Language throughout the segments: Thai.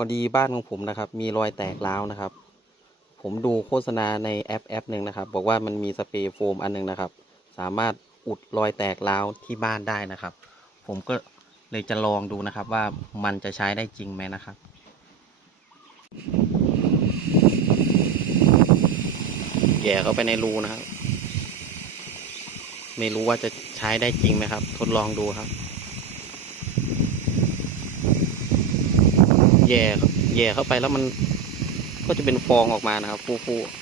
อดีบ้านของผมนะครับ มีรอยแตกร้าวนะครับ ผมดูโฆษณาในแอปแอปหนึ่งนะครับ บอกว่ามันมีสเปรย์โฟมอันหนึงนะครับ สามารถอุดรอยแตกร้าวที่บ้านได้นะครับ ผมก็เลยจะลองดูนะครับว่ามันจะใช้ได้จริงไหมนะครับแย่เข้าไปในรูนะครับ ไม่รู้ว่าจะใช้ได้จริงไหมครับ ทดลองดูครับ แย่แย่เข้าไปแล้วมันก็จะเป็นฟองออกมานะครับฟูๆ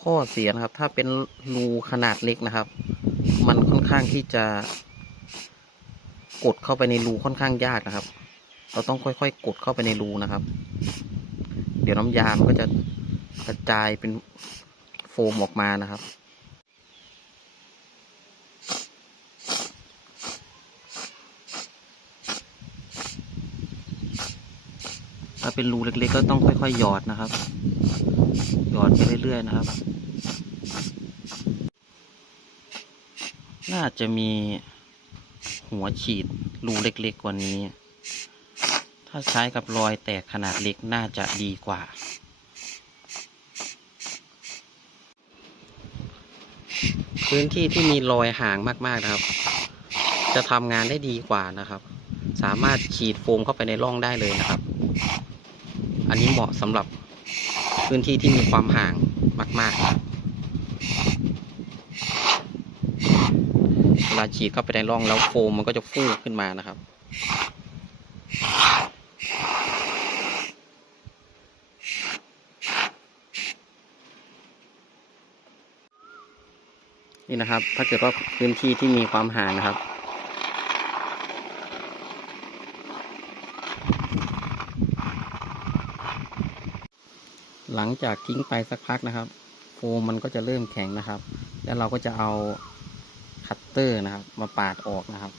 ข้อเสียนะครับ ถ้าเป็นรูขนาดเล็กนะครับ มันค่อนข้างที่จะกดเข้าไปในรูค่อนข้างยากนะครับ เราต้องค่อยๆกดเข้าไปในรูนะครับ เดี๋ยวน้ำยามันก็จะกระจายเป็นโฟมออกมานะครับ ถ้าเป็นรูเล็กๆก็ต้องค่อยๆหยอดนะครับ หยอดไปเรื่อยๆนะครับ น่าจะมีหัวฉีดรูเล็กๆกว่านี้ ถ้าใช้กับรอยแตกขนาดเล็กน่าจะดีกว่า พื้นที่ที่มีรอยห่างมากๆนะครับ จะทำงานได้ดีกว่านะครับ สามารถฉีดโฟมเข้าไปในร่องได้เลยนะครับ อันนี้เหมาะสำหรับพื้นที่ที่มีความห่างมากๆเวลาฉีดเข้าไปในร่องแล้วโฟมมันก็จะฟูขึ้นมานะครับนี่นะครับ ถ้าเกิดว่าพื้นที่ที่มีความห่างนะครับ หลังจากทิ้งไปสักพักนะครับ โฟมมันก็จะเริ่มแข็งนะครับ แล้วเราก็จะเอาคัตเตอร์นะครับ มาปาดออกนะครับ